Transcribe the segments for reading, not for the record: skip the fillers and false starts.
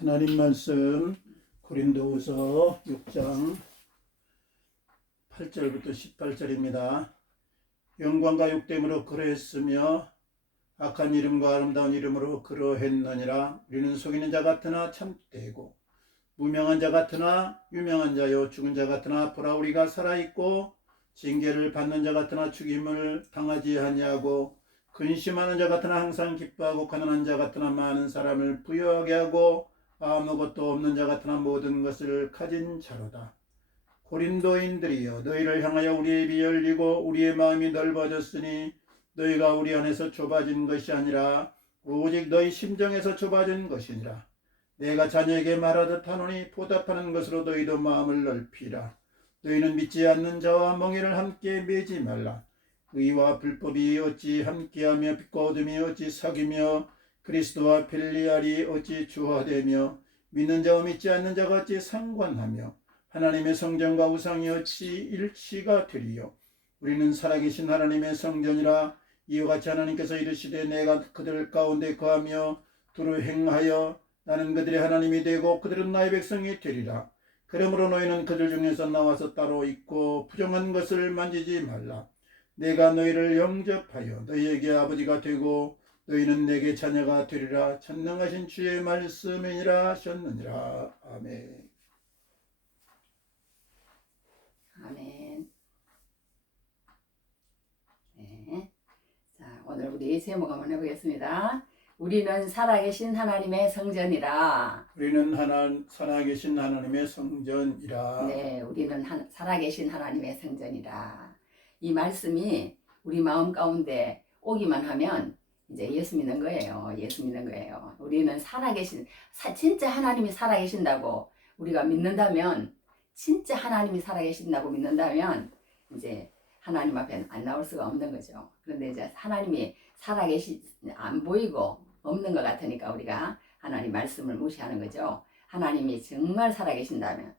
하나님 말씀 고린도후서 6장 8절부터 18절입니다. 영광과 욕됨으로 그러했으며 악한 이름과 아름다운 이름으로 그러했느니라. 우리는 속이는 자 같으나 참되고 무명한 자 같으나 유명한 자요 죽은 자 같으나 보라 우리가 살아있고 징계를 받는 자 같으나 죽임을 당하지 아니하고 근심하는 자 같으나 항상 기뻐하고 가난한 자 같으나 많은 사람을 부유하게 하고 아무것도 없는 자 같으나 모든 것을 가진 자로다. 고린도인들이여, 너희를 향하여 우리의 입이 열리고 우리의 마음이 넓어졌으니 너희가 우리 안에서 좁아진 것이 아니라 오직 너희 심정에서 좁아진 것이니라. 내가 자녀에게 말하듯 하노니 보답하는 것으로 너희도 마음을 넓히라. 너희는 믿지 않는 자와 멍에를 함께 매지 말라. 의와 불법이 어찌 함께하며 빛과 어둠이 어찌 사귀며 그리스도와 벨리알이 어찌 주화되며 믿는 자와 믿지 않는 자가 어찌 상관하며 하나님의 성전과 우상이 어찌 일치가 되리요. 우리는 살아계신 하나님의 성전이라. 이와 같이 하나님께서 이르시되 내가 그들 가운데 거하며 두루 행하여 나는 그들의 하나님이 되고 그들은 나의 백성이 되리라. 그러므로 너희는 그들 중에서 나와서 따로 있고 부정한 것을 만지지 말라. 내가 너희를 영접하여 너희에게 아버지가 되고 너희는 내게 자녀가 되리라. 전능하신 주의 말씀이니라 하셨느니라. 아멘. 아멘. 네. 자, 오늘 우리 제목 한번 해보겠습니다. 우리는 살아계신 하나님의 성전이라. 우리는 살아계신 하나님의 성전이라. 네, 우리는 살아계신 하나님의 성전이라. 이 말씀이 우리 마음 가운데 오기만 하면 이제 예수 믿는 거예요. 예수 믿는 거예요. 우리는 진짜 하나님이 살아계신다고 우리가 믿는다면, 진짜 하나님이 살아계신다고 믿는다면 이제 하나님 앞에 안 나올 수가 없는 거죠. 그런데 이제 하나님이 안 보이고 없는 것 같으니까 우리가 하나님 말씀을 무시하는 거죠. 하나님이 정말 살아계신다면,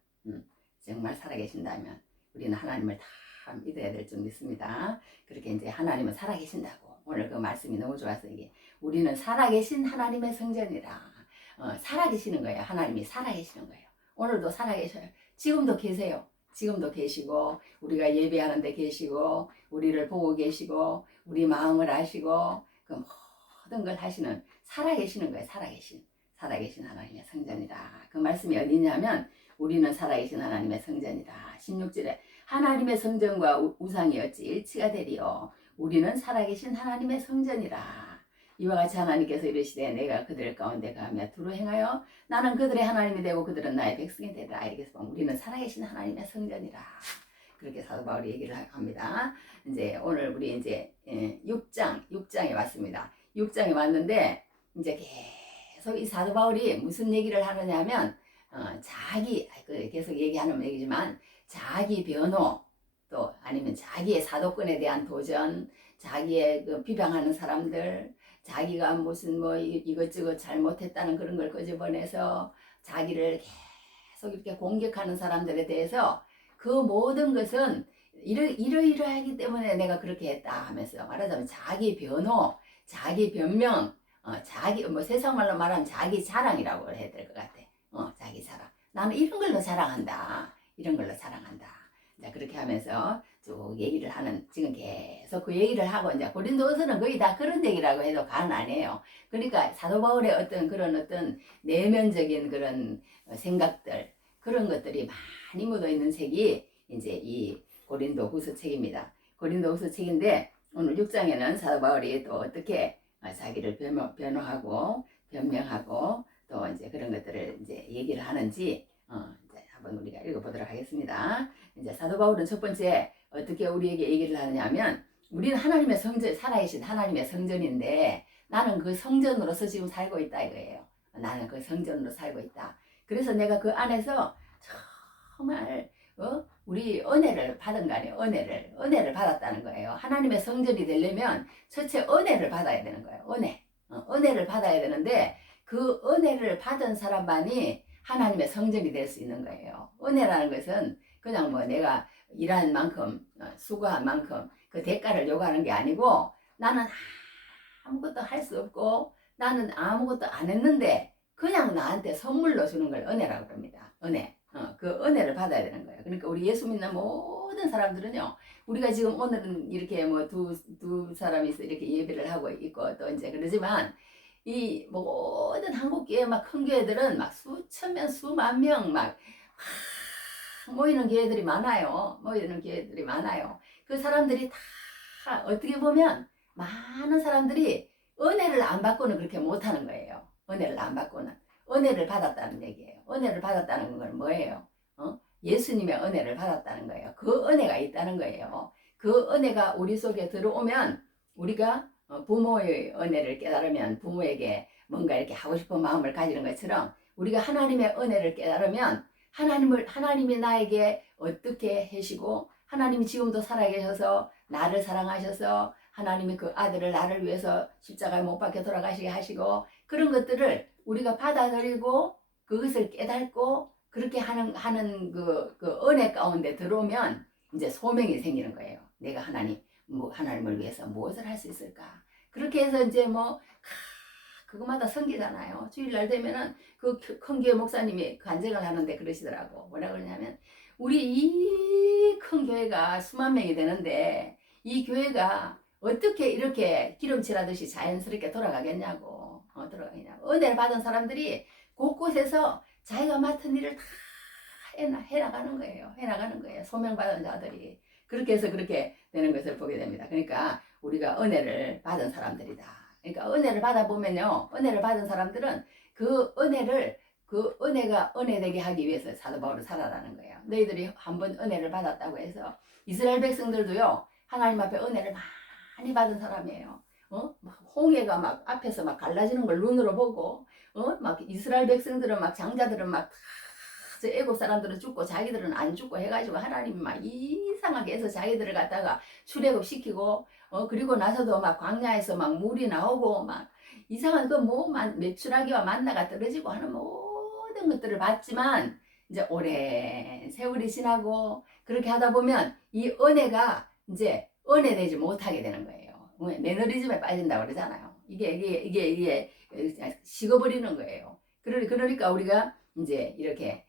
정말 살아계신다면 우리는 하나님을 다 믿어야 될 줄 믿습니다. 그렇게 이제 하나님은 살아계신다고. 오늘 그 말씀이 너무 좋아서 이게 우리는 살아계신 하나님의 성전이라. 살아계시는 거예요. 하나님이 살아계시는 거예요. 오늘도 살아계셔요. 지금도 계세요. 지금도 계시고 우리가 예배하는 데 계시고 우리를 보고 계시고 우리 마음을 아시고 그 모든 걸 하시는 살아계시는 거예요. 살아계신 하나님의 성전이다. 그 말씀이 어디냐면 우리는 살아계신 하나님의 성전이다. 16절에 하나님의 성전과 우상이 어찌 일치가 되리요. 우리는 살아계신 하나님의 성전이라. 이와 같이 하나님께서 이르시되 내가 그들 가운데 가며 두루 행하여 나는 그들의 하나님이 되고 그들은 나의 백성이 되리라. 이렇게 보면 우리는 살아계신 하나님의 성전이라. 그렇게 사도 바울이 얘기를 합니다. 이제 오늘 우리 이제 6장에 왔습니다. 6장에 왔는데 이제 계속 이 사도 바울이 무슨 얘기를 하느냐면 계속 얘기하는 얘기지만 자기 변호 또 아니면 자기의 사도권에 대한 도전, 자기의 그 비방하는 사람들, 자기가 무슨 이것저것 잘못했다는 그런 걸 끄집어내서 자기를 계속 이렇게 공격하는 사람들에 대해서 그 모든 것은 이러이러하기 때문에 내가 그렇게 했다 하면서 말하자면 자기 변호, 자기 변명, 세상 말로 말하면 자기 자랑이라고 해야 될 것 같아. 자기 자랑. 나는 이런 걸로 자랑한다. 이런 걸로 자랑한다. 자, 그렇게 하면서 쭉 얘기를 하는, 지금 계속 그 얘기를 하고, 이제 고린도서는 거의 다 그런 얘기라고 해도 과언 아니에요. 그러니까 사도 바울의 어떤 내면적인 그런 생각들, 그런 것들이 많이 묻어 있는 책이 이제 이 고린도후서 책입니다. 고린도후서 책인데 오늘 6장에는 사도 바울이 또 어떻게 자기를 변호하고 변명하고 또 이제 그런 것들을 이제 얘기를 하는지 이제 한번 우리가 읽어보도록 하겠습니다. 이제 사도 바울은 첫 번째 어떻게 우리에게 얘기를 하느냐면 우리는 하나님의 성전, 살아계신 하나님의 성전인데 나는 그 성전으로서 지금 살고 있다 이거예요. 나는 그 성전으로 살고 있다. 그래서 내가 그 안에서 정말 우리 은혜를 받은 거 아니에요. 은혜를 받았다는 거예요. 하나님의 성전이 되려면 첫째 은혜를 받아야 되는 거예요. 은혜를 받아야 되는데 그 은혜를 받은 사람만이 하나님의 성전이 될 수 있는 거예요. 은혜라는 것은 그냥 내가 일한 만큼 수고한 만큼 그 대가를 요구하는 게 아니고 나는 아무것도 할 수 없고 나는 아무것도 안 했는데 그냥 나한테 선물로 주는 걸 은혜라고 그럽니다. 은혜. 그 은혜를 받아야 되는 거예요. 그러니까 우리 예수 믿는 모든 사람들은요, 우리가 지금 오늘은 이렇게 뭐 두 사람이 이렇게 예배를 하고 있고 또 이제 그러지만 이 모든 한국 교회 막 큰 교회들은 막 수천 명, 수만 명 막 모이는 교회들이 많아요. 모이는 교회들이 많아요. 그 사람들이 다 어떻게 보면 많은 사람들이 은혜를 안 받고는 그렇게 못하는 거예요. 은혜를 안 받고는. 은혜를 받았다는 얘기예요. 은혜를 받았다는 건 뭐예요? 예수님의 은혜를 받았다는 거예요. 그 은혜가 있다는 거예요. 그 은혜가 우리 속에 들어오면 우리가 부모의 은혜를 깨달으면 부모에게 뭔가 이렇게 하고 싶은 마음을 가지는 것처럼 우리가 하나님의 은혜를 깨달으면 하나님이 나에게 어떻게 해시고 하나님이 지금도 살아계셔서 나를 사랑하셔서 하나님이 그 아들을 나를 위해서 십자가에 못 박혀 돌아가시게 하시고 그런 것들을 우리가 받아들이고 그것을 깨닫고 그렇게 하는 그 은혜 가운데 들어오면 이제 소명이 생기는 거예요. 내가 하나님을 위해서 무엇을 할 수 있을까? 그렇게 해서 이제 뭐 그거마다 성기잖아요. 주일날 되면은 그 큰 교회 목사님이 간증을 하는데 그러시더라고. 뭐라 그러냐면 우리 이 큰 교회가 수만 명이 되는데 이 교회가 어떻게 이렇게 기름칠하듯이 자연스럽게 돌아가겠냐고. 돌아가겠냐고. 은혜를 받은 사람들이 곳곳에서 자기가 맡은 일을 다 해나가는 거예요. 해나가는 거예요. 소명받은 자들이. 그렇게 해서 그렇게 되는 것을 보게 됩니다. 그러니까 우리가 은혜를 받은 사람들이다. 그러니까 은혜를 받아보면요. 은혜를 받은 사람들은 그 은혜가 은혜되게 하기 위해서 사도 바울은 살아라는 거예요. 너희들이 한번 은혜를 받았다고 해서 이스라엘 백성들도요. 하나님 앞에 은혜를 많이 받은 사람이에요. 막 홍해가 막 앞에서 막 갈라지는 걸 눈으로 보고 막 이스라엘 백성들은 막 장자들은 막 애국 사람들은 죽고 자기들은 안 죽고 해가지고 하나님이 막 이상하게 해서 자기들을 갖다가 출애굽 시키고 그리고 나서도 막 광야에서 막 물이 나오고 막 이상한 메추라기와 만나가 떨어지고 하는 모든 것들을 봤지만 이제 오랜 세월이 지나고 그렇게 하다 보면 이 은혜가 이제 은혜되지 못하게 되는 거예요. 매너리즘에 빠진다고 그러잖아요. 이게 식어버리는 거예요. 그러니까 우리가 이제 이렇게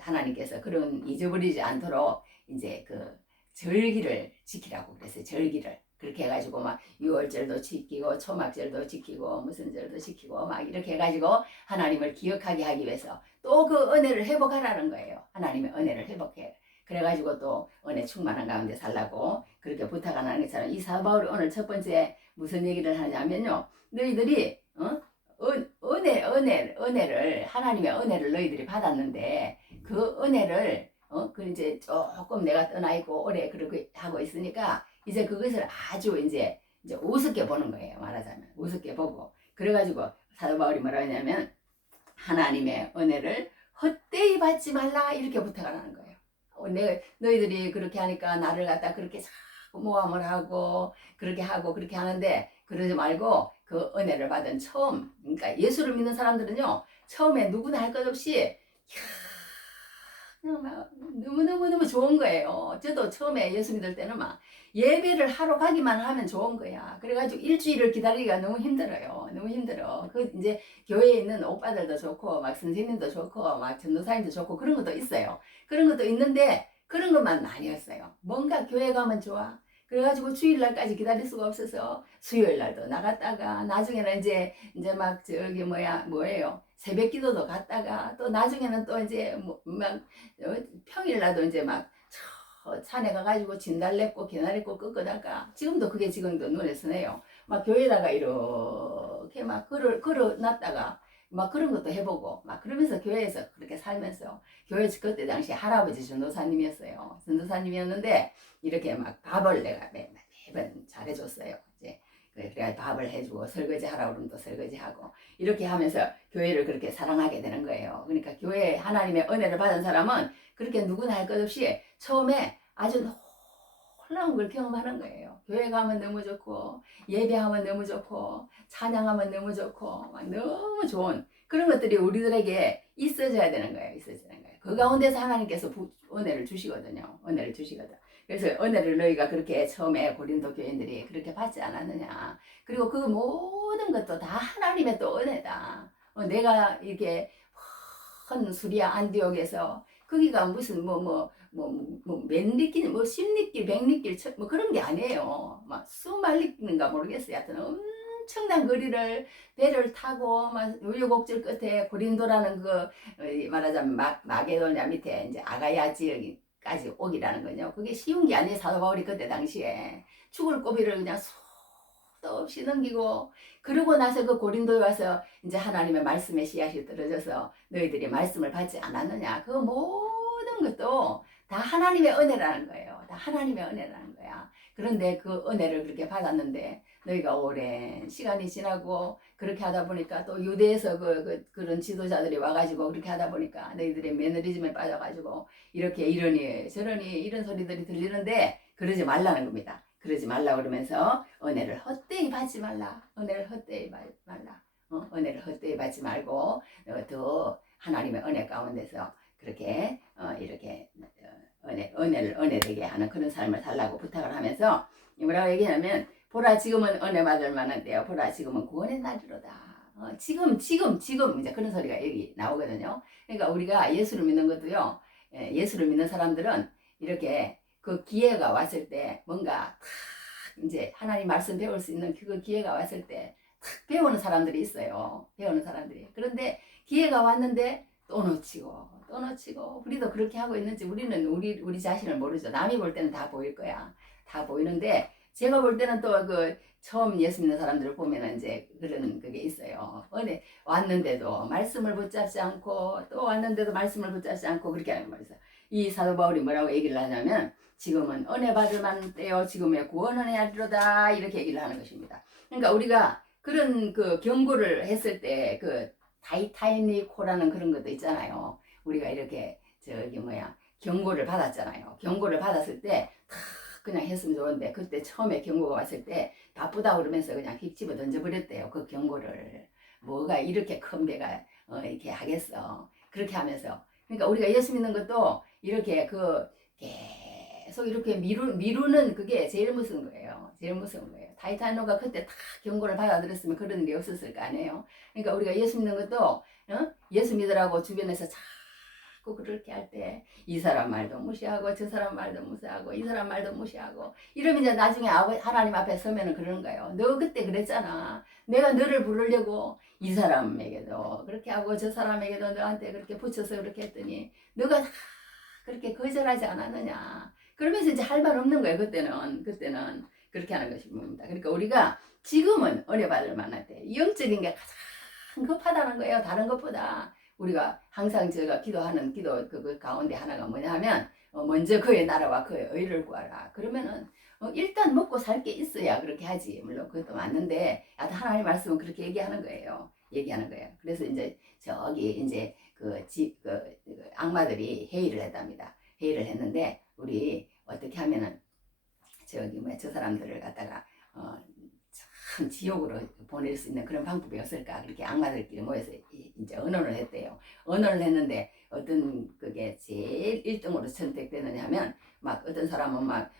하나님께서 그런 잊어버리지 않도록 이제 그 절기를 지키라고 그랬어요. 절기를. 그렇게 해가지고 막 6월절도 지키고 초막절도 지키고 무슨 절도 지키고 막 이렇게 해가지고 하나님을 기억하게 하기 위해서 또 그 은혜를 회복하라는 거예요. 하나님의 은혜를 회복해. 그래가지고 또 은혜 충만한 가운데 살라고 그렇게 부탁하는 것처럼 이 사도 바울이 오늘 첫 번째 무슨 얘기를 하냐면요. 너희들이 은혜를 하나님의 은혜를 너희들이 받았는데 그 은혜를 그 이제 조금 내가 떠나 있고 오래 그렇게 하고 있으니까 이제 그것을 아주 이제 우습게 보는 거예요. 말하자면 우습게 보고 그래가지고 사도 바울이 뭐라 하냐면 하나님의 은혜를 헛되이 받지 말라 이렇게 부탁을 하는 거예요. 너희들이 그렇게 하니까 나를 갖다 그렇게 자꾸 모함을 하고 그렇게 하는데 그러지 말고 그 은혜를 받은 그러니까 예수를 믿는 사람들은요 처음에 누구나 할 것 없이 너무너무 좋은 거예요. 저도 처음에 예수 믿을 때는 막 예배를 하러 가기만 하면 좋은 거야. 그래가지고 일주일을 기다리기가 너무 힘들어요. 너무 힘들어. 이제 교회에 있는 오빠들도 좋고, 막 선생님도 좋고, 막 전도사님도 좋고, 그런 것도 있어요. 그런 것도 있는데, 그런 것만 아니었어요. 뭔가 교회 가면 좋아. 그래가지고 주일날까지 기다릴 수가 없어서 수요일날도 나갔다가, 나중에는 이제 막 뭐예요. 새벽 기도도 갔다가, 또 나중에는 또 이제 평일날도 이제 막 산에 가가지고 진달래꽃, 개나리꽃 꺾어다가 지금도 눈에 서네요. 막 교회에다가 이렇게 막 걸어놨다가 막 그런 것도 해보고 막 그러면서 교회에서 그렇게 살면서 교회 그때 당시 할아버지 전도사님이었어요. 전도사님이었는데 이렇게 막 밥을 내가 매번 잘해줬어요. 이제 그래 밥을 해주고 설거지 하라고 그러면 또 설거지하고 이렇게 하면서 교회를 그렇게 사랑하게 되는 거예요. 그러니까 교회 하나님의 은혜를 받은 사람은 그렇게 누구나 할 것 없이 처음에 아주 놀라운 걸 경험하는 거예요. 교회 가면 너무 좋고 예배하면 너무 좋고 찬양하면 너무 좋고 막 너무 좋은 그런 것들이 우리들에게 있어져야 되는 거예요. 그 가운데서 하나님께서 은혜를 주시거든요. 은혜를 주시거든. 그래서 은혜를 너희가 그렇게 처음에 고린도 교인들이 그렇게 받지 않았느냐. 그리고 그 모든 것도 다 하나님의 또 은혜다. 내가 이렇게 헌 수리아 안디옥에서 거기가 무슨 몇 리길, 뭐 10리길, 100리길, 뭐 그런 게 아니에요. 막 수만 리길인가 모르겠어요. 하여튼 엄청난 거리를 배를 타고 막 우여곡절 끝에 고린도라는 말하자면 마게도냐 밑에 이제 아가야 지역까지 오기라는 거죠. 그게 쉬운 게 아니에요. 사도 바울이 그때 당시에 죽을 고비를 그냥 수도 없이 넘기고, 그러고 나서 그 고린도에 와서 이제 하나님의 말씀의 씨앗이 떨어져서 너희들이 말씀을 받지 않았느냐. 그 모든 것도 다 하나님의 은혜라는 거예요. 다 하나님의 은혜라는 거야. 그런데 그 은혜를 그렇게 받았는데 너희가 오랜 시간이 지나고 그렇게 하다 보니까 또 유대에서 그런 지도자들이 와가지고 그렇게 하다 보니까 너희들의 매너리즘에 빠져가지고 이렇게 이러니 저러니 이런 소리들이 들리는데 그러지 말라는 겁니다. 그러지 말라 그러면서 은혜를 헛되이 받지 말라. 은혜를 헛되이 받지 말라. 은혜를 헛되이 받지 말고 더 하나님의 은혜 가운데서 그렇게 이렇게 은혜 되게 하는 그런 삶을 살라고 부탁을 하면서 뭐라고 얘기하면, 보라 지금은 은혜 받을 만한 때요. 보라 지금은 구원의 날이로다. 지금 이제 그런 소리가 여기 나오거든요. 그러니까 우리가 예수를 믿는 것도요. 예수를 믿는 사람들은 이렇게 그 기회가 왔을 때 뭔가 탁 이제 하나님 말씀 배울 수 있는 그 기회가 왔을 때 탁 배우는 사람들이 있어요. 배우는 사람들이. 그런데 기회가 왔는데 또 놓치고 우리도 그렇게 하고 있는지 우리는 우리 자신을 모르죠. 남이 볼 때는 다 보일 거야. 다 보이는데 제가 볼 때는 또 처음 예수 믿는 사람들을 보면 이제 그런 그게 있어요. 왔는데도 말씀을 붙잡지 않고 또 왔는데도 말씀을 붙잡지 않고 그렇게 하는 말이죠. 이 사도 바울이 뭐라고 얘기를 하냐면, 지금은 은혜 받을 만한 때요, 지금의 구원은 해야리로다, 이렇게 얘기를 하는 것입니다. 그러니까 우리가 그런 경고를 했을 때 타이타니코라는 그런 것도 있잖아요. 우리가 이렇게 경고를 받았잖아요. 경고를 받았을 때 그냥 했으면 좋은데 그때 처음에 경고가 왔을 때 바쁘다 그러면서 그냥 휙 집어 던져버렸대요. 그 경고를. 뭐가 이렇게 큰 배가 이렇게 하겠어. 그렇게 하면서. 그러니까 우리가 예수 믿는 것도 이렇게 계속 이렇게 미루는 그게 제일 무서운 거예요. 제일 무서운 거예요. 타이타노가 그때 다 경고를 받아들였으면 그런 일이 없었을 거 아니에요. 그러니까 우리가 예수 믿는 것도 예수 믿으라고 주변에서 자꾸 그렇게 할 때 이 사람 말도 무시하고 저 사람 말도 무시하고 이 사람 말도 무시하고 이러면 이제 나중에 하나님 앞에 서면은 그러는 거예요. 너 그때 그랬잖아. 내가 너를 부르려고 이 사람에게도 그렇게 하고 저 사람에게도 너한테 그렇게 붙여서 그렇게 했더니 너가 그렇게 거절하지 않았느냐. 그러면서 이제 할 말 없는 거예요. 그때는 그렇게 하는 것입니다. 그러니까 우리가 지금은 은혜 받을 만할 때 영적인 게 가장 급하다는 거예요. 다른 것보다. 우리가 항상 제가 기도하는 기도 그 가운데 하나가 뭐냐 하면 먼저 그의 나라와 그의 의를 구하라. 그러면은 일단 먹고 살 게 있어야 그렇게 하지. 물론 그것도 맞는데 하나님 말씀은 그렇게 얘기하는 거예요. 그래서 이제 저기 이제 악마들이 회의를 했답니다. 회의를 했는데 우리 어떻게 하면은 저 사람들을 갖다가 참 지옥으로 보낼 수 있는 그런 방법이 없을까. 그렇게 악마들끼리 모여서 이제 언언을 했대요. 언언을 했는데 어떤 그게 제일 1등으로 선택되느냐 하면 막 어떤 사람은 막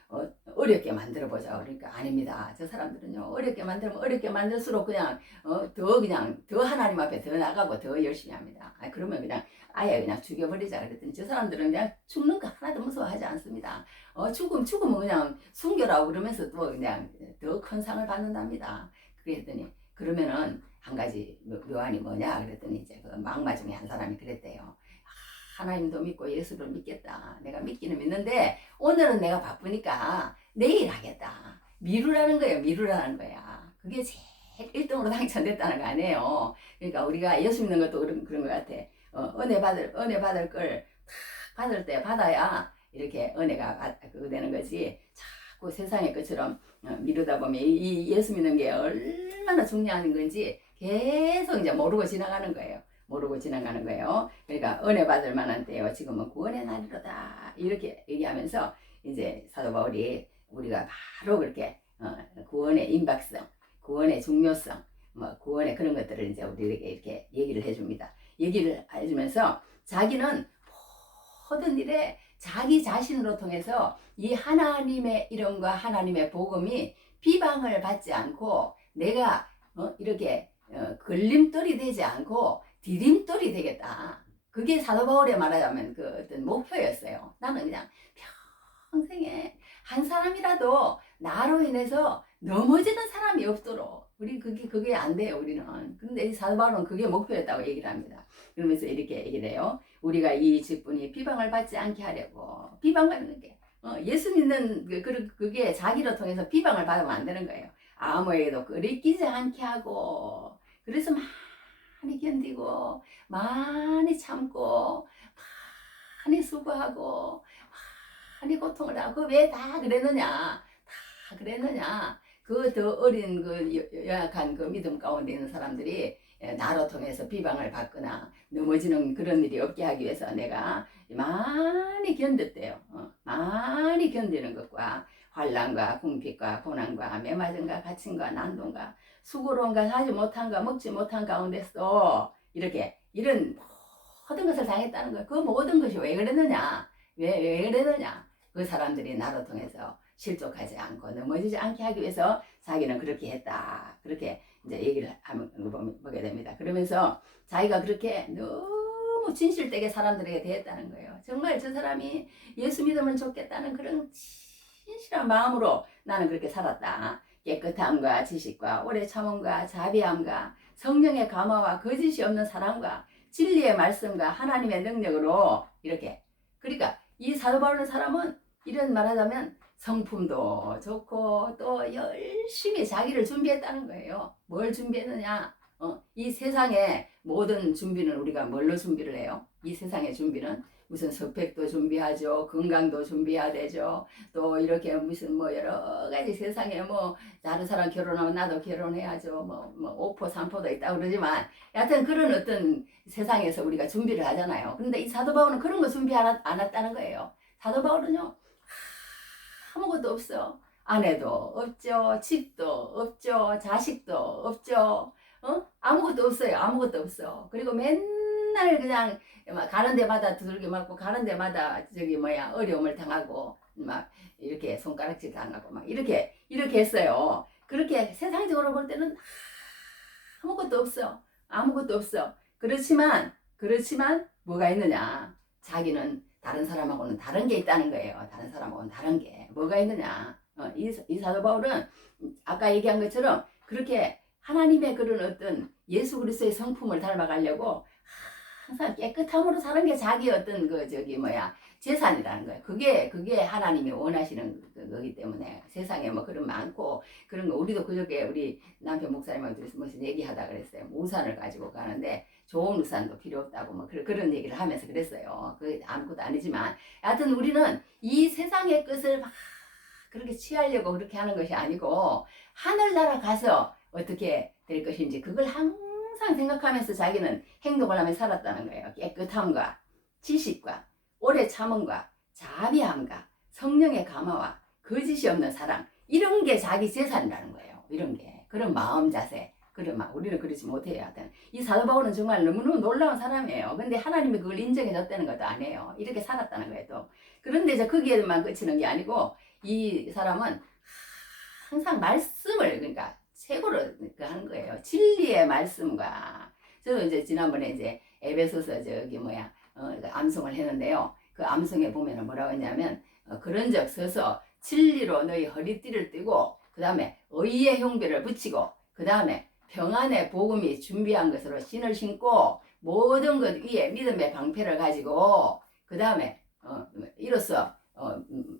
어렵게 만들어 보자. 그러니까 아닙니다. 저 사람들은요 어렵게 만들면 어렵게 만들수록 그냥 더 하나님 앞에 더 나가고 더 열심히 합니다. 그러면 아예 그냥 죽여버리자. 그랬더니 저 사람들은 그냥 죽는 거 하나도 무서워하지 않습니다. 죽으면 그냥 숨겨라 그러면서 또 그냥 더 큰 상을 받는답니다. 그랬더니 그러면은 한 가지 묘안이 뭐냐 그랬더니 이제 그 막마 중에 한 사람이 그랬대요. 하나님도 믿고 예수를 믿겠다. 내가 믿기는 믿는데 오늘은 내가 바쁘니까 내일 하겠다. 미루라는 거야. 그게 제일 1등으로 당첨됐다는 거 아니에요. 그러니까 우리가 예수 믿는 것도 그런 것 같아. 은혜 받을 걸 받을 때 받아야 이렇게 은혜가 되는 거지. 자꾸 세상의 것처럼 미루다 보면 이 예수 믿는 게 얼마나 중요한 건지 계속 이제 모르고 지나가는 거예요. 그러니까 은혜 받을 만한 때요. 지금은 구원의 날이로다. 이렇게 얘기하면서 이제 사도 바울이 우리가 바로 그렇게 구원의 임박성, 구원의 중요성, 구원의 그런 것들을 이제 우리에게 이렇게 얘기를 해줍니다. 얘기를 해주면서 자기는 모든 일에 자기 자신으로 통해서 이 하나님의 이름과 하나님의 복음이 비방을 받지 않고 내가 이렇게 걸림돌이 되지 않고 디딤돌이 되겠다. 그게 사도 바울의 말하자면 그 어떤 목표였어요. 나는 그냥 평생에 한 사람이라도 나로 인해서 넘어지는 사람이 없도록 우리 그게 안 돼요. 우리는. 그런데 이 사도 바울은 그게 목표였다고 얘기를 합니다. 그러면서 이렇게 얘기를 해요. 우리가 이 직분이 비방을 받지 않게 하려고. 비방받는 게 예수 믿는 그게 자기를 통해서 비방을 받으면 안 되는 거예요. 아무에게도 끓이끼지 않게 하고, 그래서 많이 견디고 많이 참고 많이 수고하고 많이 고통을 하고. 왜 다 그랬느냐? 다 그랬느냐? 그 더 어린 그 연약한 그 믿음 가운데 있는 사람들이 나로 통해서 비방을 받거나 넘어지는 그런 일이 없게 하기 위해서 내가 많이 견뎠대요. 많이 견디는 것과 환난과 궁핍과 고난과 매맞음과 갇힘과 난동과 수고로움과 하지 못한과 먹지 못한 가운데서 이렇게 이런 모든 것을 당했다는 거예요. 그 모든 것이 왜 그랬느냐? 왜 그랬느냐? 그 사람들이 나로 통해서 실족하지 않고 넘어지지 않게 하기 위해서 자기는 그렇게 했다. 그렇게 이제 얘기를 보게 됩니다. 그러면서 자기가 그렇게 너무 진실되게 사람들에게 대했다는 거예요. 정말 저 사람이 예수 믿으면 좋겠다는 그런 진실한 마음으로 나는 그렇게 살았다. 깨끗함과 지식과 오래 참음과 자비함과 성령의 감화와 거짓이 없는 사랑과 진리의 말씀과 하나님의 능력으로 이렇게. 그러니까 이 사도 바울의 사람은 이런 말하자면 성품도 좋고 또 열심히 자기를 준비했다는 거예요. 뭘 준비했느냐? 이 세상의 모든 준비는 우리가 뭘로 준비를 해요? 이 세상의 준비는 무슨 스펙도 준비하죠. 건강도 준비해야 되죠. 또 이렇게 무슨 뭐 여러 가지 세상에 뭐 다른 사람 결혼하면 나도 결혼해야죠. 뭐 오포 삼포도 있다고 그러지만 여하튼 그런 어떤 세상에서 우리가 준비를 하잖아요. 근데 이 사도 바울은 그런 거 준비 안 했다는 거예요. 사도 바울은요, 아무것도 없어. 아내도 없죠. 집도 없죠. 자식도 없죠. 아무것도 없어요. 아무것도 없어. 그리고 맨날 그냥 가는 데마다 두들겨 맞고 가는 데마다 어려움을 당하고 막 이렇게 손가락질 당하고 막 이렇게 했어요. 그렇게 세상적으로 볼 때는 아무것도 없어. 아무것도 없어. 그렇지만 뭐가 있느냐? 자기는 다른 사람하고는 다른 게 있다는 거예요. 다른 사람하고는 다른 게 뭐가 있느냐? 이 사도 바울은 아까 얘기한 것처럼 그렇게 하나님의 그런 어떤 예수 그리스도의 성품을 닮아가려고 항상 깨끗함으로 사는 게 자기 어떤 재산이라는 거예요. 그게 하나님이 원하시는 거기 때문에 세상에 뭐 그런 많고 그런 거 우리도 그저께 우리 남편 목사님하고 무슨 얘기하다 그랬어요. 우산을 가지고 가는데 좋은 우산도 필요 없다고 뭐 그런 얘기를 하면서 그랬어요. 그 아무것도 아니지만 하여튼 우리는 이 세상의 것을 막 그렇게 취하려고 그렇게 하는 것이 아니고 하늘나라 가서 어떻게 될 것인지 그걸 항상 생각하면서 자기는 행동을 하며 살았다는 거예요. 깨끗함과 지식과 오래 참음과 자비함과 성령의 감화와 거짓이 없는 사랑, 이런 게 자기 재산이라는 거예요. 이런 게 그런 마음 자세, 우리는 그러지 못해요. 하여튼 이 사도 바울은 정말 너무너무 놀라운 사람이에요. 근데 하나님이 그걸 인정해 줬다는 것도 아니에요. 이렇게 살았다는 거예요. 또 그런데 이제 거기에만 그치는 게 아니고 이 사람은 항상 말씀을 그러니까 최고로 하는 거예요. 진리의 말씀과. 저도 이제 지난번에 이제 에베소서 암송을 했는데요. 그 암송에 보면은 뭐라고 했냐면 그런즉 서서 진리로 너희 허리띠를 띠고 그 다음에 의의 형배를 붙이고 그 다음에 평안의 복음이 준비한 것으로 신을 신고 모든 것 위에 믿음의 방패를 가지고 그 다음에 이로써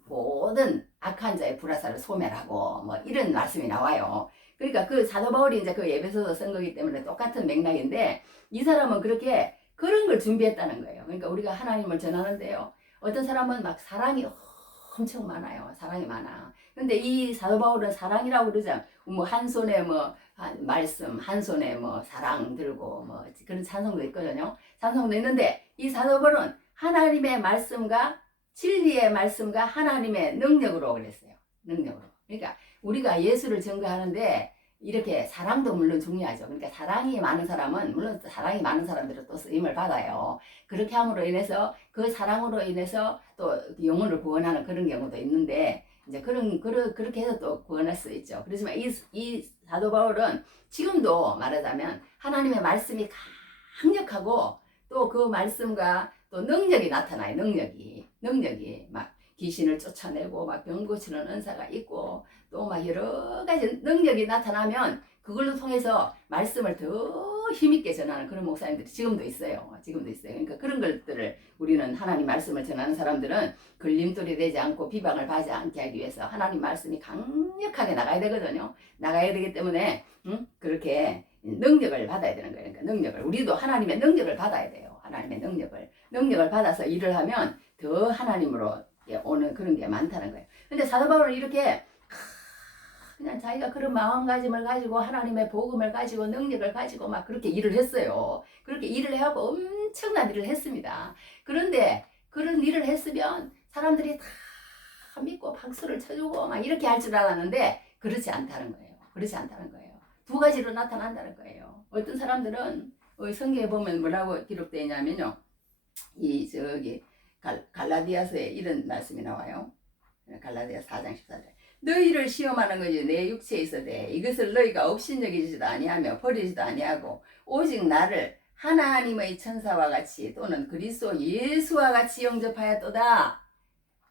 모든 악한 자의 불화살을 소멸하고 뭐 이런 말씀이 나와요. 그러니까 그 사도 바울이 이제 그 에베소서 쓴 거기 때문에 똑같은 맥락인데 이 사람은 그렇게 그런 걸 준비했다는 거예요. 그러니까 우리가 하나님을 전하는데요. 어떤 사람은 막 사랑이 엄청 많아요. 사랑이 많아. 근데 이 사도 바울은 사랑이라고 그러잖아. 뭐 한 손에 말씀, 한 손에 사랑 들고 그런 찬송도 있거든요. 찬송도 있는데 이 사도 바울은 하나님의 말씀과 진리의 말씀과 하나님의 능력으로 그랬어요. 능력으로. 그러니까 우리가 예수를 증거하는데 이렇게 사랑도 물론 중요하죠. 그러니까 사랑이 많은 사람은 물론 사랑이 많은 사람들은 또 쓰임을 받아요. 그렇게 함으로 인해서 그 사랑으로 인해서 또 영혼을 구원하는 그런 경우도 있는데 이제 그렇게 해서 또 구원할 수 있죠. 그렇지만 이 사도 바울은 지금도 말하자면 하나님의 말씀이 강력하고 또 그 말씀과 또 능력이 나타나요. 능력이 막 귀신을 쫓아내고 막 병 고치는 은사가 있고 또 막 여러 가지 능력이 나타나면 그걸로 통해서 말씀을 더 힘있게 전하는 그런 목사님들이 지금도 있어요. 그러니까 그런 것들을 우리는 하나님 말씀을 전하는 사람들은 걸림돌이 되지 않고 비방을 받지 않게 하기 위해서 하나님 말씀이 강력하게 나가야 되거든요. 나가야 되기 때문에 그렇게 능력을 받아야 되는 거예요. 그러니까 능력을 우리도 하나님의 능력을 받아야 돼요. 하나님의 능력을 받아서 일을 하면 더 하나님으로 오는 그런 게 많다는 거예요. 근데 사도 바울은 이렇게 그냥 자기가 그런 마음가짐을 가지고 하나님의 복음을 가지고 능력을 가지고 막 그렇게 일을 했어요. 그렇게 일을 해갖고 엄청난 일을 했습니다. 그런데 그런 일을 했으면 사람들이 다 믿고 박수를 쳐주고 막 이렇게 할 줄 알았는데 그렇지 않다는 거예요. 두 가지로 나타난다는 거예요. 어떤 사람들은 성경에 보면 뭐라고 기록되어 있냐면요. 갈라디아서에 이런 말씀이 나와요. 갈라디아 4장 14절. 너희를 시험하는 것이 내 육체에 있어되 이것을 너희가 업신여기지도 아니하며 버리지도 아니하고 오직 나를 하나님의 천사와 같이 또는 그리스도 예수와 같이 영접하였도다.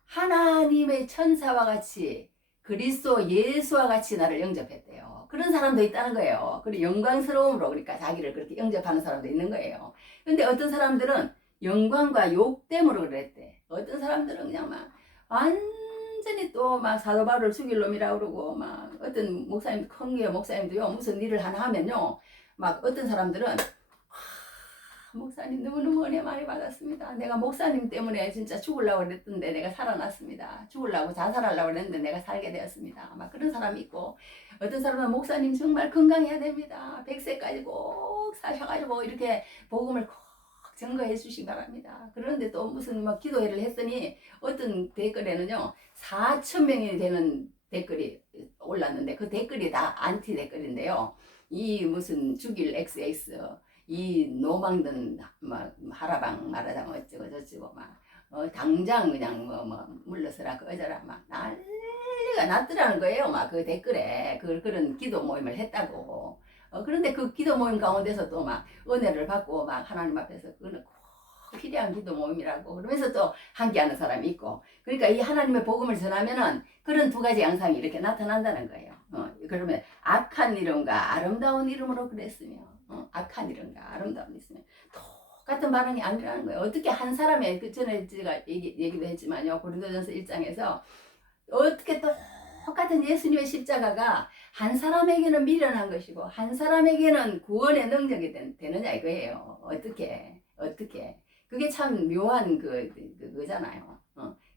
하나님의 천사와 같이 그리스도 예수와 같이 나를 영접했대요. 그런 사람도 있다는 거예요. 그리고 영광스러움으로 그러니까 자기를 그렇게 영접하는 사람도 있는 거예요. 근데 어떤 사람들은 영광과 욕됨으로 그랬대. 어떤 사람들은 그냥 막 완전히 또 막 사도 바울을 죽일 놈이라고 그러고 막 어떤 목사님 큰 교회 목사님도요 무슨 일을 하나 하면요 막 어떤 사람들은 목사님 너무너무 은혜 많이 받았습니다. 내가 목사님 때문에 진짜 죽으려고 그랬던데 내가 살아났습니다. 죽으려고 자살하려고 그랬는데 내가 살게 되었습니다. 막 그런 사람이 있고 어떤 사람은 목사님 정말 건강해야 됩니다. 100세까지 꼭 사셔가지고 이렇게 복음을 꼭 증거해 주시기 바랍니다. 그런데 또 무슨 막 기도회를 했더니 어떤 댓글에는요 4,000명이 되는 댓글이 올랐는데 그 댓글이 다 안티 댓글인데요. 이 무슨 죽일 XX 이 노망든 막 하라방 말하자면 어쩌고 저쩌고 막 당장 그냥 뭐 물러서라 꺼져라 막 난리가 났더라는 거예요. 막 그 댓글에 그런 기도 모임을 했다고. 그런데 그 기도 모임 가운데서 또 막 은혜를 받고 막 하나님 앞에서 그는 꼭 필요한 기도 모임이라고 그러면서 또 함께하는 사람이 있고. 그러니까 이 하나님의 복음을 전하면은 그런 두 가지 양상이 이렇게 나타난다는 거예요. 그러면 악한 이름과 아름다운 이름으로 그랬으며 악한 이름과 아름다운 이름이 똑같은 반응이 아니라는 거예요. 어떻게 한 사람의 그 전에 제가 얘기도 했지만요. 고린도전서 1장에서 어떻게 똑같은 예수님의 십자가가 한 사람에게는 미련한 것이고 한 사람에게는 구원의 능력이 되느냐 이거예요. 어떻게 그게 참 묘한 그거잖아요.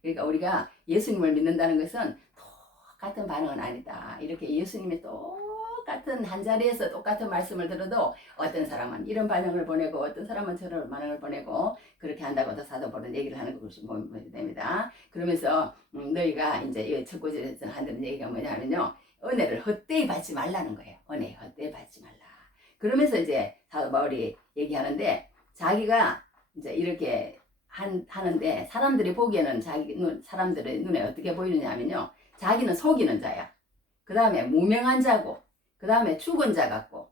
그러니까 우리가 예수님을 믿는다는 것은 똑같은 반응은 아니다. 이렇게 예수님의 똑같은 한 자리에서 똑같은 말씀을 들어도 어떤 사람은 이런 반응을 보내고 어떤 사람은 저런 반응을 보내고 그렇게 한다고 사도 바울은 얘기를 하는 것이 보면 됩니다. 그러면서 너희가 이제 첫 구절에서 하는 얘기가 뭐냐면요. 은혜를 헛되이 받지 말라는 거예요. 은혜 헛되이 받지 말라. 그러면서 이제 사도 바울이 얘기하는데 자기가 이제 이렇게 하는데 사람들이 보기에는 사람들의 눈에 어떻게 보이느냐 하면요. 자기는 속이는 자야. 그 다음에 무명한 자고 그 다음에 죽은 자 같고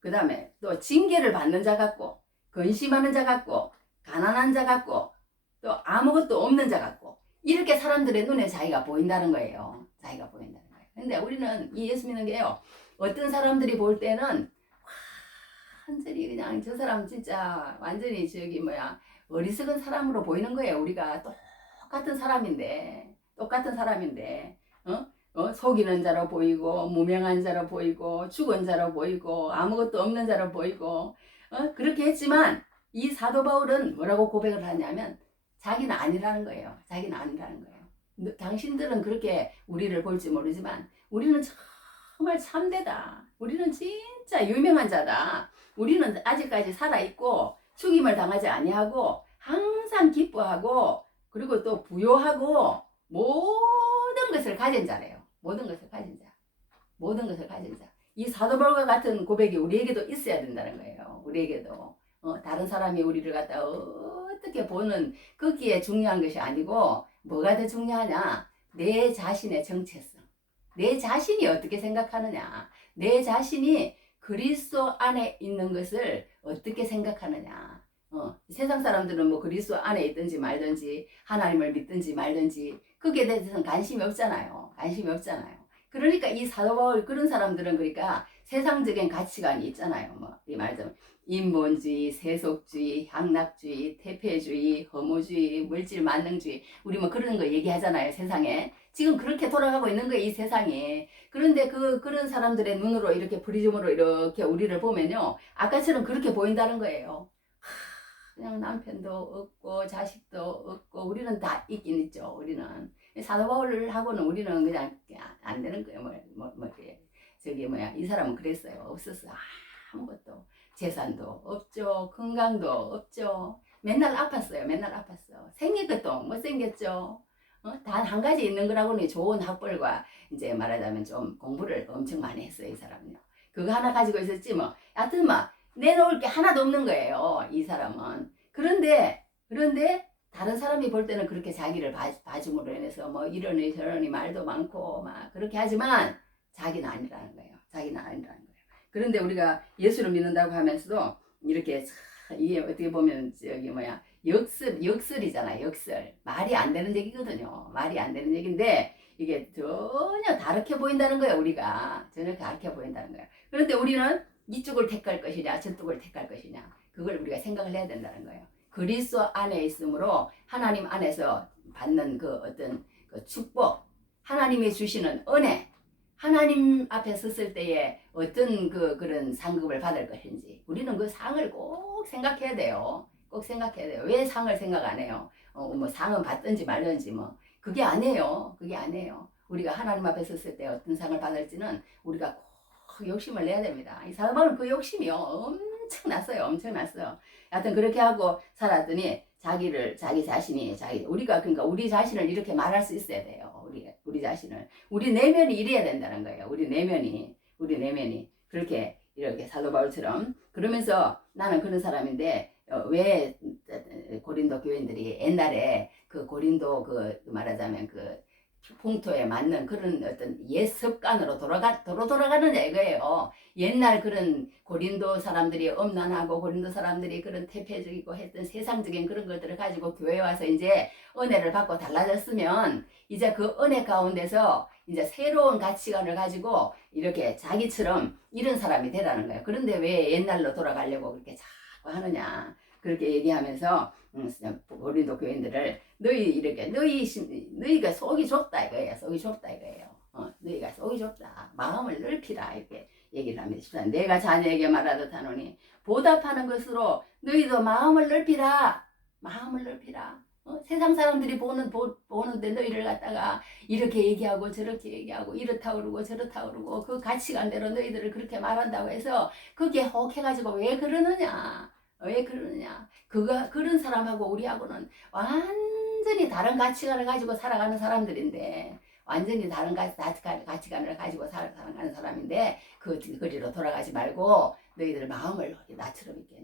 그 다음에 또 징계를 받는 자 같고 근심하는 자 같고 가난한 자 같고 또 아무것도 없는 자 같고 이렇게 사람들의 눈에 자기가 보인다는 거예요. 자기가 보인다는 거예요. 근데 우리는 이 예수 믿는 게요. 어떤 사람들이 볼 때는 완전히 그냥 저 사람 진짜 완전히 어리석은 사람으로 보이는 거예요. 우리가 똑같은 사람인데 속이는 자로 보이고 무명한 자로 보이고 죽은 자로 보이고 아무것도 없는 자로 보이고 그렇게 했지만 이 사도 바울은 뭐라고 고백을 하냐면 자기는 아니라는 거예요. 당신들은 그렇게 우리를 볼지 모르지만 우리는 정말 참되다. 우리는 진짜 유명한 자다. 우리는 아직까지 살아있고 죽임을 당하지 아니하고 항상 기뻐하고 그리고 또 부요하고 모든 것을 가진 자래요. 모든 것을 가진 자. 이 사도 바울과 같은 고백이 우리에게도 있어야 된다는 거예요. 우리에게도 다른 사람이 우리를 갖다 어떻게 보는 거기에 중요한 것이 아니고 뭐가 더 중요하냐? 내 자신의 정체성, 내 자신이 어떻게 생각하느냐, 내 자신이 그리스도 안에 있는 것을 어떻게 생각하느냐. 세상 사람들은 뭐 그리스도 안에 있든지 말든지 하나님을 믿든지 말든지 거기에 대해서는 관심이 없잖아요. 관심이 없잖아요. 그러니까 이 사도 바울 그런 사람들은 그러니까 세상적인 가치관이 있잖아요. 뭐 이 말하자면 인본주의, 세속주의, 향락주의, 퇴폐주의, 허무주의, 물질 만능주의 우리 뭐 그런 거 얘기하잖아요. 세상에 지금 그렇게 돌아가고 있는 거예요. 이 세상에. 그런데 그런 사람들의 눈으로 이렇게 프리즘으로 이렇게 우리를 보면요, 아까처럼 그렇게 보인다는 거예요. 그냥 남편도 없고 자식도 없고 우리는 다 있긴 있죠. 우리는 사도 바울하고는 우리는 그냥 안 되는 거예요. 저기 뭐야 이 사람은 그랬어요. 없었어. 아무것도 재산도 없죠. 건강도 없죠. 맨날 아팠어요. 맨날 아팠어. 생긴 것도 못생겼죠. 단 한 가지 있는 거라고는 좋은 학벌과 이제 말하자면 좀 공부를 엄청 많이 했어요. 이 사람은요. 그거 하나 가지고 있었지 뭐. 하여튼 막 내놓을 게 하나도 없는 거예요. 이 사람은. 그런데 다른 사람이 볼 때는 그렇게 자기를 봐줌으로 인해서 뭐 이러니 저러니 말도 많고 막 그렇게 하지만 자기는 아니라는 거예요. 자기는 아니라는 거예요. 그런데 우리가 예수를 믿는다고 하면서도 이렇게 이게 어떻게 보면 저기 뭐야 역설이잖아요. 역설. 말이 안 되는 얘기거든요. 말이 안 되는 얘기인데 이게 전혀 다르게 보인다는 거예요. 우리가 전혀 다르게 보인다는 거예요. 그런데 우리는 이쪽을 택할 것이냐 저쪽을 택할 것이냐 그걸 우리가 생각을 해야 된다는 거예요. 그리스도 안에 있으므로 하나님 안에서 받는 그 어떤 그 축복, 하나님이 주시는 은혜, 하나님 앞에 섰을 때에 어떤 그런 상급을 받을 것인지 우리는 그 상을 꼭 생각해야 돼요. 꼭 생각해야 돼요. 왜 상을 생각 안 해요? 뭐 상은 받든지 말든지 뭐 그게 아니에요. 그게 아니에요. 우리가 하나님 앞에 섰을 때 어떤 상을 받을지는 우리가 꼭 욕심을 내야 됩니다. 이 사도 바울은 그 욕심이요 엄청났어요. 엄청났어요. 하여튼 그렇게 하고 살았더니 자기 자신이 우리가 그러니까 우리 자신을 이렇게 말할 수 있어야 돼요. 우리 자신을 우리 내면이 이래야 된다는 거예요. 우리 내면이 그렇게 이렇게 사도 바울처럼 그러면서 나는 그런 사람인데 왜 고린도 교인들이 옛날에 그 고린도 그 말하자면 그 풍토에 맞는 그런 어떤 옛 습관으로 돌아가느냐 이거예요. 옛날 그런 고린도 사람들이 엄난하고 고린도 사람들이 그런 태폐적이고 했던 세상적인 그런 것들을 가지고 교회에 와서 이제 은혜를 받고 달라졌으면 이제 그 은혜 가운데서 이제 새로운 가치관을 가지고 이렇게 자기처럼 이런 사람이 되라는 거예요. 그런데 왜 옛날로 돌아가려고 그렇게 자꾸 하느냐 그렇게 얘기하면서 고린도 교인들을 너희가 속이 좁다 이거예요. 속이 좁다 이거예요. 너희가 속이 좁다. 마음을 넓히라 이렇게 얘기를 합니다. 내가 자녀에게 말하듯 하노니 보답하는 것으로 너희도 마음을 넓히라. 마음을 넓히라. 세상 사람들이 보는데 너희를 갖다가 이렇게 얘기하고 저렇게 얘기하고 이렇다 그러고 저렇다 그러고 그 가치관대로 너희들을 그렇게 말한다고 해서 그게 혹해가지고 왜 그러느냐. 왜 그러느냐. 그런 사람하고 우리하고는 완전히 다른 가치관을 가지고 살아가는 사람들인데 완전히 다른 가치관을 가지고 살아가는 사람인데 그 거리로 돌아가지 말고 너희들 마음을 나처럼 있게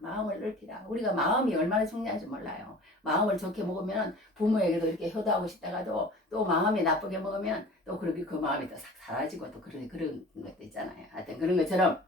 마음을 넓히라. 우리가 마음이 얼마나 중요한지 몰라요. 마음을 좋게 먹으면 부모에게도 이렇게 효도하고 싶다가도 또 마음이 나쁘게 먹으면 또 그렇게 그 마음이 또 싹 사라지고 또 그런 것도 있잖아요. 하여튼 그런 것처럼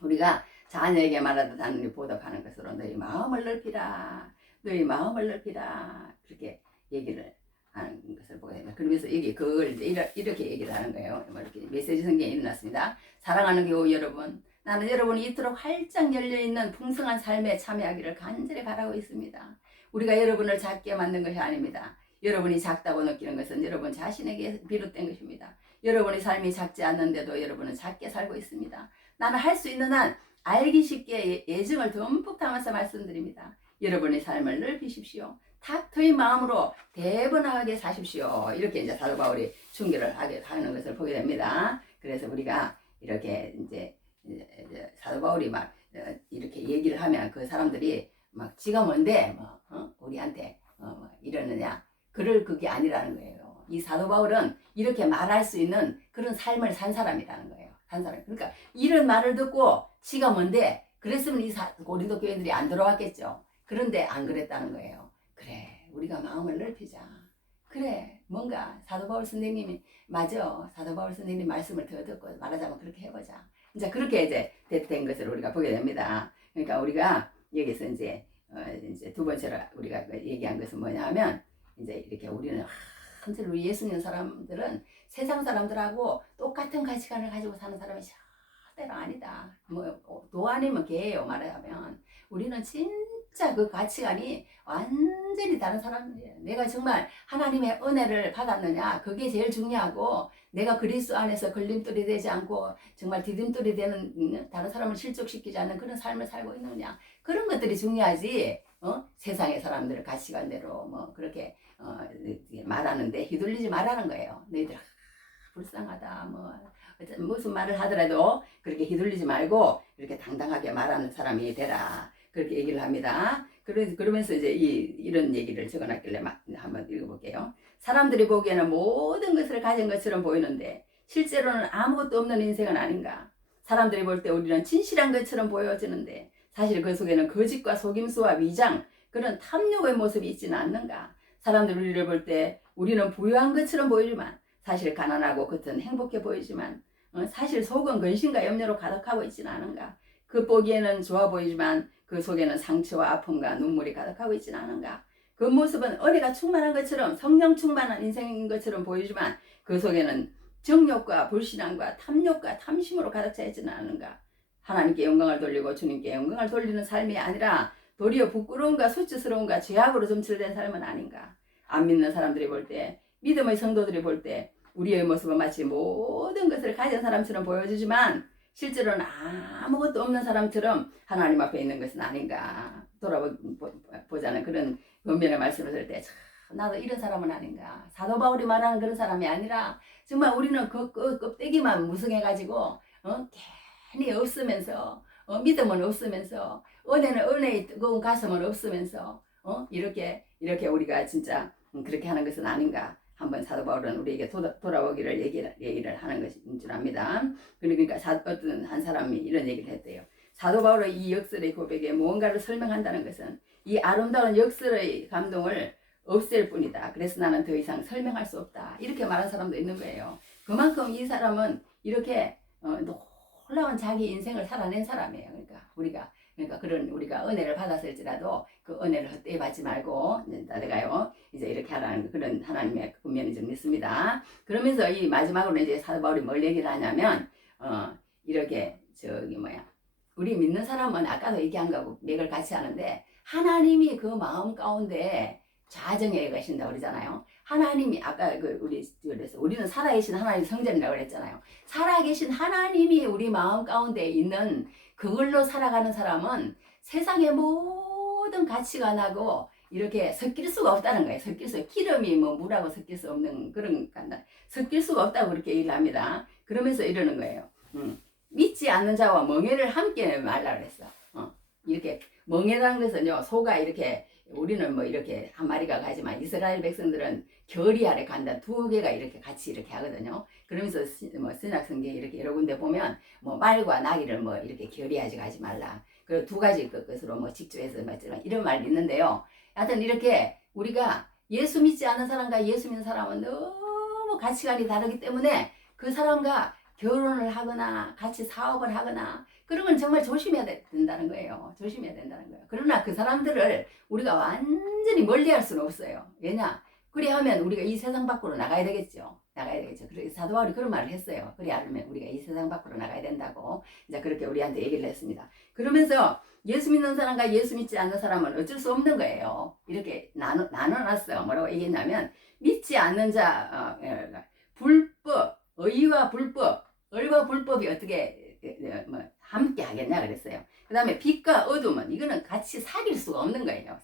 우리가 자녀에게 말하듯 하느니 보답하는 것으로 너희 마음을 넓히라. 너희 마음을 넓히라. 그렇게 얘기를 하는 것을 보게 됩니다. 그러면서 그걸 이렇게 얘기를 하는 거예요. 이렇게 메시지 성경에 일어났습니다. 사랑하는 교우 여러분, 나는 여러분이 이토록 활짝 열려있는 풍성한 삶에 참여하기를 간절히 바라고 있습니다. 우리가 여러분을 작게 만든 것이 아닙니다. 여러분이 작다고 느끼는 것은 여러분 자신에게 비롯된 것입니다. 여러분의 삶이 작지 않는데도 여러분은 작게 살고 있습니다. 나는 할 수 있는 한 알기 쉽게 예증을 듬뿍 담아서 말씀드립니다. 여러분의 삶을 넓히십시오. 탁 트인 마음으로 대번하게 사십시오. 이렇게 이제 사도 바울이 충고를 하는 것을 보게 됩니다. 그래서 우리가 이렇게 이제 사도 바울이 막 이렇게 얘기를 하면 그 사람들이 막 지가 뭔데 우리한테 이러느냐 그럴 그게 아니라는 거예요. 이 사도 바울은 이렇게 말할 수 있는 그런 삶을 산 사람이라는 거예요. 산 사람. 그러니까 이런 말을 듣고 지가 뭔데 그랬으면 이 고린도 교인들이 안 들어왔겠죠. 그런데 안 그랬다는 거예요. 그래 우리가 마음을 넓히자. 그래 뭔가 사도 바울 선생님이 맞아. 사도 바울 선생님 말씀을 더 듣고 말하자면 그렇게 해보자. 이제 그렇게 이제 된 것을 우리가 보게 됩니다. 그러니까 우리가 여기서 이제 두 번째로 우리가 얘기한 것은 뭐냐면 이제 이렇게 우리는 한tel 우리 예수 믿는 사람들은 세상 사람들하고 똑같은 가치관을 가지고 사는 사람이 절대로 아니다. 뭐 도 아니면 개예요 말하자면. 우리는 진짜 그 가치관이 완전히 다른 사람이에요. 내가 정말 하나님의 은혜를 받았느냐 그게 제일 중요하고 내가 그리스도 안에서 걸림돌이 되지 않고 정말 디딤돌이 되는 다른 사람을 실족시키지 않는 그런 삶을 살고 있느냐 그런 것들이 중요하지. 세상의 사람들 가치관대로 뭐 그렇게 말하는데 휘둘리지 말라는 거예요. 너희들 불쌍하다 뭐 무슨 말을 하더라도 그렇게 휘둘리지 말고 이렇게 당당하게 말하는 사람이 되라 그렇게 얘기를 합니다. 그러면서 이제 이런 얘기를 적어놨길래 한번 읽어볼게요. 사람들이 보기에는 모든 것을 가진 것처럼 보이는데 실제로는 아무것도 없는 인생은 아닌가. 사람들이 볼 때 우리는 진실한 것처럼 보여지는데 사실 그 속에는 거짓과 속임수와 위장 그런 탐욕의 모습이 있지는 않는가. 사람들이 우리를 볼 때 우리는 부유한 것처럼 보이지만 사실 가난하고 겉은 행복해 보이지만 사실 속은 근심과 염려로 가득하고 있지는 않은가. 겉보기에는 좋아 보이지만 그 속에는 상처와 아픔과 눈물이 가득하고 있지는 않은가. 그 모습은 은혜가 충만한 것처럼 성령 충만한 인생인 것처럼 보이지만 그 속에는 정욕과 불신앙과 탐욕과 탐심으로 가득 차 있지는 않은가. 하나님께 영광을 돌리고 주님께 영광을 돌리는 삶이 아니라 도리어 부끄러움과 수치스러움과 죄악으로 점철된 삶은 아닌가. 안 믿는 사람들이 볼 때 믿음의 성도들이 볼 때 우리의 모습은 마치 모든 것을 가진 사람처럼 보여지지만 실제로는 아무것도 없는 사람처럼 하나님 앞에 있는 것은 아닌가 돌아보자는 그런 변명의 말씀을 들을 때 나도 이런 사람은 아닌가. 사도 바울이 말하는 그런 사람이 아니라 정말 우리는 그 껍데기만 무성해가지고 괜히 없으면서 믿음은 없으면서 은혜의 뜨거운 가슴은 없으면서 이렇게 우리가 진짜 그렇게 하는 것은 아닌가. 한번 사도 바울은 우리에게 돌아오기를 얘기를 하는 것인 줄 압니다. 그러니까 어떤 한 사람이 이런 얘기를 했대요. 사도 바울의 이 역설의 고백에 무언가를 설명한다는 것은 이 아름다운 역설의 감동을 없앨 뿐이다. 그래서 나는 더 이상 설명할 수 없다. 이렇게 말한 사람도 있는 거예요. 그만큼 이 사람은 이렇게 놀라운 자기 인생을 살아낸 사람이에요. 그러니까 그런 우리가 은혜를 받았을지라도 그 은혜를 헛되이 받지 말고 내가요 이제 이렇게 하라는 그런 하나님의 분명히 좀 있습니다. 그러면서 이 마지막으로 이제 사도 바울이 뭘 얘기를 하냐면 이렇게 우리 믿는 사람은 아까도 얘기한 거하고 맥을 같이 하는데 하나님이 그 마음 가운데 좌정해 가신다고 그러잖아요. 하나님이 아까 그래서 우리는 살아계신 하나님 성전이라고 그랬잖아요. 살아계신 하나님이 우리 마음 가운데 있는 그걸로 살아가는 사람은 세상의 모든 가치관하고 이렇게 섞일 수가 없다는 거예요. 기름이 물하고 섞일 수 없는 그런 섞일 수가 없다고 그렇게 얘기를 합니다. 그러면서 이러는 거예요. 믿지 않는 자와 멍에를 함께 말라 그랬어. 이렇게 멍에라는 것은요 소가 이렇게 우리는 뭐 이렇게 한 마리가 가지만 이스라엘 백성들은 결이 아래 간다 두 개가 이렇게 같이 이렇게 하거든요. 그러면서 신약 성경에 이렇게 여러 군데 보면 말과 나귀를 이렇게 결이하지 가지 말라. 그리고 두 가지 것으로 직조해서 이런 말이 있는데요. 하여튼 이렇게 우리가 예수 믿지 않는 사람과 예수 믿는 사람은 너무 가치관이 다르기 때문에 그 사람과 결혼을 하거나 같이 사업을 하거나 그런 건 정말 조심해야 된다는 거예요. 그러나 그 사람들을 우리가 완전히 멀리할 수는 없어요. 왜냐? 그리하면 우리가 이 세상 밖으로 나가야 되겠죠. 그래서 사도 바울이 그런 말을 했어요. 그리하면 우리가 이 세상 밖으로 나가야 된다고 이제 그렇게 우리한테 얘기를 했습니다. 그러면서 예수 믿는 사람과 예수 믿지 않는 사람은 어쩔 수 없는 거예요. 이렇게 나눠놨어요. 뭐라고 얘기했냐면 믿지 않는 자 불법 의와 불법 을과 불법이 어떻게 함께 하겠냐 그랬어요. 그 다음에 빛과 어둠은 이거는 같이 사귈 수가 없는 거예요.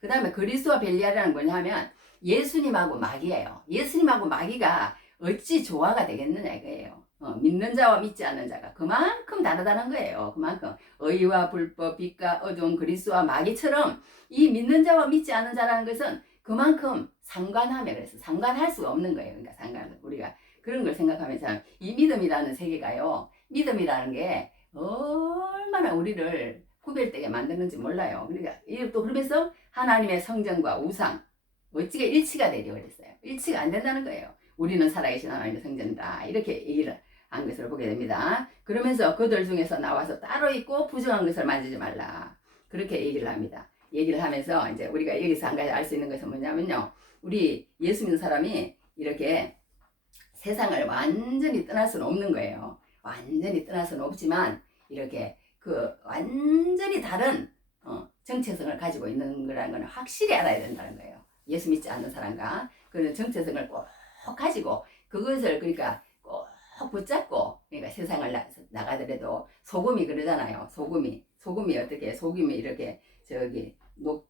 그 다음에 그리스도와 벨리알이라는 뭐냐면 예수님하고 마귀예요. 예수님하고 마귀가 어찌 조화가 되겠느냐 이거예요. 믿는 자와 믿지 않는 자가 그만큼 다르다는 거예요. 그만큼 의와 불법, 빛과 어둠, 그리스도와 마귀처럼 이 믿는 자와 믿지 않는 자라는 것은 그만큼 상관하며 그래서 상관할 수가 없는 거예요. 그러니까 우리가 그런 걸 생각하면서 이 믿음이라는 세계가요. 믿음이라는 게 얼마나 우리를 구별되게 만드는지 몰라요. 그러니까 또 그러면서 하나님의 성전과 우상 어찌게 일치가 되려 그랬어요. 일치가 안 된다는 거예요. 우리는 살아계신 하나님의 성전이다. 이렇게 얘기를 한 것을 보게 됩니다. 그러면서 그들 중에서 나와서 따로 있고 부정한 것을 만지지 말라. 그렇게 얘기를 합니다. 얘기를 하면서 이제 우리가 여기서 한 가지 알 수 있는 것은 뭐냐면요. 우리 예수 믿는 사람이 이렇게 세상을 완전히 떠날 수는 없는 거예요. 완전히 떠날 수는 없지만 이렇게 그 완전히 다른 정체성을 가지고 있는 거라는 건 확실히 알아야 된다는 거예요. 예수 믿지 않는 사람과 그런 정체성을 꼭 가지고 그것을 그러니까 꼭 붙잡고 그러니까 세상을 나가더라도 소금이 그러잖아요. 소금이 어떻게 소금이 이렇게 저기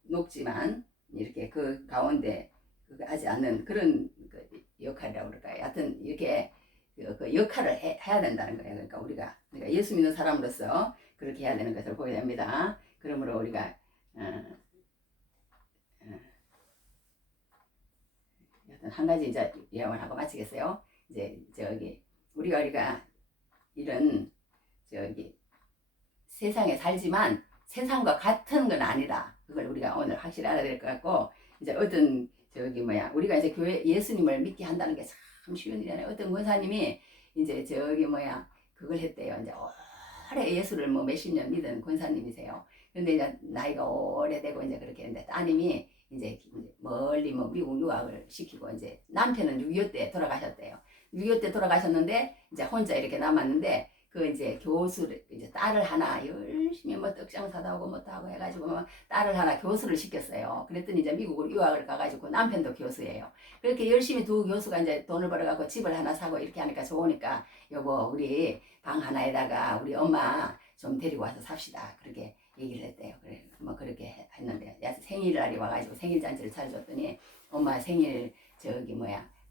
녹지만 이렇게 그 가운데 하지 않는 그런 그 역할이라고 그럴까요? 하여튼 이렇게 그 역할을 해야 된다는 거예요. 그러니까 예수 믿는 사람으로서 그렇게 해야 되는 것을 보게 됩니다. 그러므로 우리가 한 가지 이제 예언하고 마치겠어요. 이제 저기 우리가 이런 저기 세상에 살지만 세상과 같은 건 아니다. 그걸 우리가 오늘 확실히 알아야 될 것 같고 이제 어떤 저기 우리가 이제 교회 예수님을 믿게 한다는 게 참 쉬운 일이잖아요. 어떤 권사님이 이제 저기 그걸 했대요. 이제 오래 예수를 몇십 년 믿은 권사님이세요. 근데 이제 나이가 오래되고 이제 그렇게 했는데 따님이 이제 멀리 미국 유학을 시키고 이제 남편은 6.25 때 돌아가셨대요. 6.25 때 돌아가셨는데 이제 혼자 이렇게 남았는데 그 이제 교수를 이제 딸을 하나 열심히 떡장사도 하고 뭐도 하고 해가지고 딸을 하나 교수를 시켰어요. 그랬더니 이제 미국으로 유학을 가가지고 남편도 교수예요. 그렇게 열심히 두 교수가 이제 돈을 벌어갖고 집을 하나 사고 이렇게 하니까 좋으니까 여보 우리 방 하나에다가 우리 엄마 좀 데리고 와서 삽시다. 그렇게 얘기를 했대요. 그래 그렇게 했는데 생일날이 와가지고 생일 잔치를 차려줬더니 엄마 생일 저기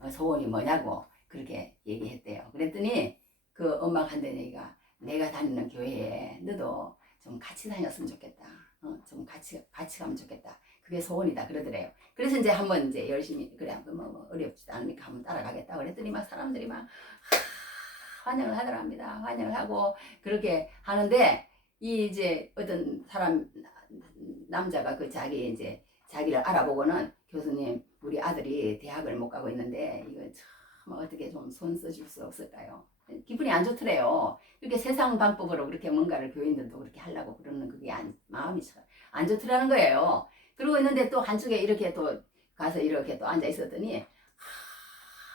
소원이 뭐냐고 그렇게 얘기했대요. 그랬더니 그 엄마가 한다는 얘기가 내가 다니는 교회에 너도 좀 같이 다녔으면 좋겠다. 좀 같이 가면 좋겠다. 그게 소원이다 그러더래요. 그래서 이제 한번 이제 열심히 그래 어렵지도 않으니까 한번 따라가겠다 그랬더니 막 사람들이 막 환영을 하더랍니다. 환영을 하고 그렇게 하는데 이 이제 어떤 사람 남자가 그 자기를 알아보고는 교수님 우리 아들이 대학을 못 가고 있는데 이거 참 어떻게 좀 손 써줄 수 없을까요? 기분이 안 좋더래요. 이렇게 세상 방법으로 그렇게 뭔가를 교인들도 그렇게 하려고 그러는 그게 마음이 안 좋더라는 거예요. 그러고 있는데 또 한쪽에 이렇게 또 가서 이렇게 또 앉아 있었더니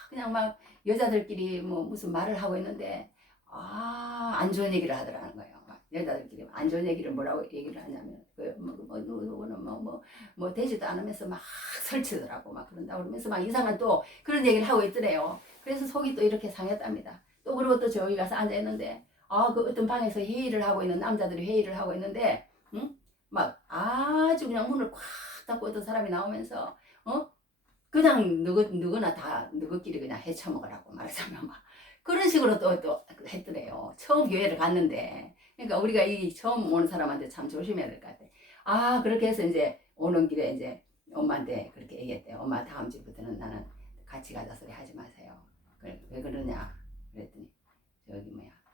그냥 막 여자들끼리 무슨 말을 하고 있는데 안 좋은 얘기를 하더라는 거예요. 여자들끼리 안 좋은 얘기를 뭐라고 얘기를 하냐면 되지도 않으면서 막 설치더라고 막 그런다 그러면서 막 이상한 또 그런 얘기를 하고 있더래요. 그래서 속이 또 이렇게 상했답니다. 또 그리고 또 저기 가서 앉아 있는데 그 어떤 방에서 회의를 하고 있는 남자들이 회의를 하고 있는데 막 아주 그냥 문을 콱 닫고 어떤 사람이 나오면서 그냥 누구나 다 누구끼리 그냥 헤쳐먹으라고 말하자면 막 그런 식으로 또 했더래요. 처음 교회를 갔는데 그러니까 우리가 이 처음 오는 사람한테 참 조심해야 될 것 같아. 그렇게 해서 이제 오는 길에 이제 엄마한테 그렇게 얘기했대요. 엄마 다음 주부터는 나는 같이 가자 소리 하지 마세요. 왜 그러냐 그랬더니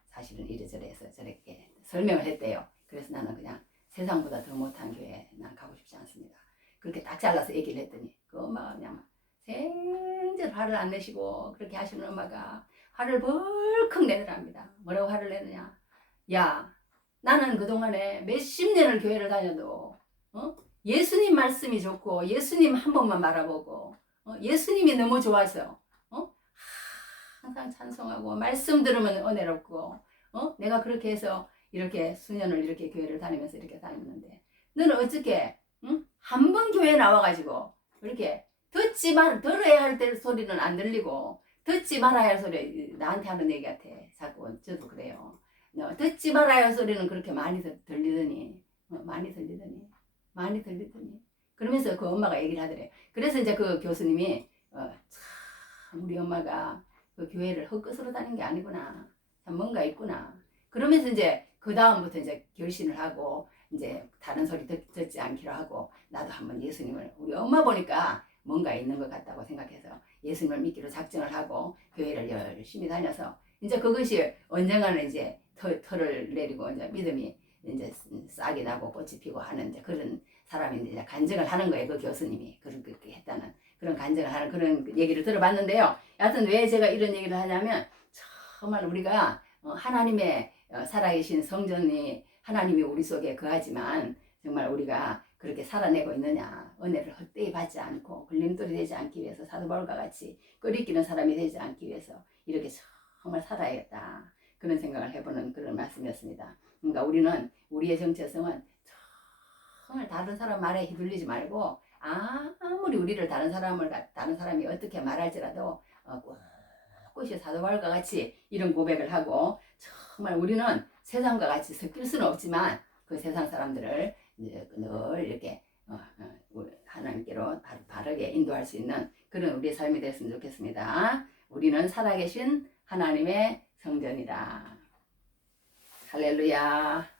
사실은 이래저래 해서 저렇게 설명을 했대요. 그래서 나는 그냥 세상보다 더 못한 교회에 난 가고 싶지 않습니다. 그렇게 딱 잘라서 얘기를 했더니 그 엄마가 그냥 생전 화를 안 내시고 그렇게 하시는 엄마가 화를 벌컥 내더랍니다. 뭐라고 화를 내느냐. 야 나는 그동안에 몇십 년을 교회를 다녀도 예수님 말씀이 좋고 예수님 한 번만 말아보고 예수님이 너무 좋아서 항상 찬송하고 말씀 들으면 은혜롭고 내가 그렇게 해서 이렇게 수년을 이렇게 교회를 다니면서 이렇게 다녔는데 너는 어떻게 한 번 교회에 나와가지고 이렇게 들어야 할 때 소리는 안 들리고 듣지 말아야 할 소리 나한테 하는 얘기 같아. 자꾸 저도 그래요. 듣지 말아야 할 소리는 그렇게 많이 들리더니 많이 들리더니 그러면서 그 엄마가 얘기를 하더래요. 그래서 이제 그 교수님이 참 우리 엄마가 그 교회를 헛것으로 다닌 게 아니구나. 참 뭔가 있구나. 그러면서 이제 그 다음부터 이제 결심을 하고 이제 다른 소리 듣지 않기로 하고 나도 한번 예수님을 우리 엄마 보니까 뭔가 있는 것 같다고 생각해서 예수님을 믿기로 작정을 하고 교회를 열심히 다녀서 이제 그것이 언젠가는 이제 털을 내리고 이제 믿음이 이제 싹이 나고 꽃이 피고 하는 이제 그런 사람인데 이제 간증을 하는 거예요. 그 교수님이 그렇게 했다는 그런 간증을 하는 그런 얘기를 들어봤는데요. 여하튼 왜 제가 이런 얘기를 하냐면 정말 우리가 하나님의 살아계신 성전이 하나님이 우리 속에 거하지만 정말 우리가 그렇게 살아내고 있느냐, 은혜를 헛되이 받지 않고 걸림돌이 되지 않기 위해서 사도 바울과 같이 끓이기는 사람이 되지 않기 위해서 이렇게 정말 살아야겠다, 그런 생각을 해보는 그런 말씀이었습니다. 그러니까 우리는 우리의 정체성은 정말 다른 사람 말에 휘둘리지 말고 아무리 우리를 다른 사람이 어떻게 말할지라도 꿋꿋이 사도 바울과 같이 이런 고백을 하고, 정말 우리는 세상과 같이 섞일 수는 없지만 그 세상 사람들을 이제 늘 이렇게 하나님께로 바르게 인도할 수 있는 그런 우리의 삶이 됐으면 좋겠습니다. 우리는 살아계신 하나님의 성전이다. 할렐루야.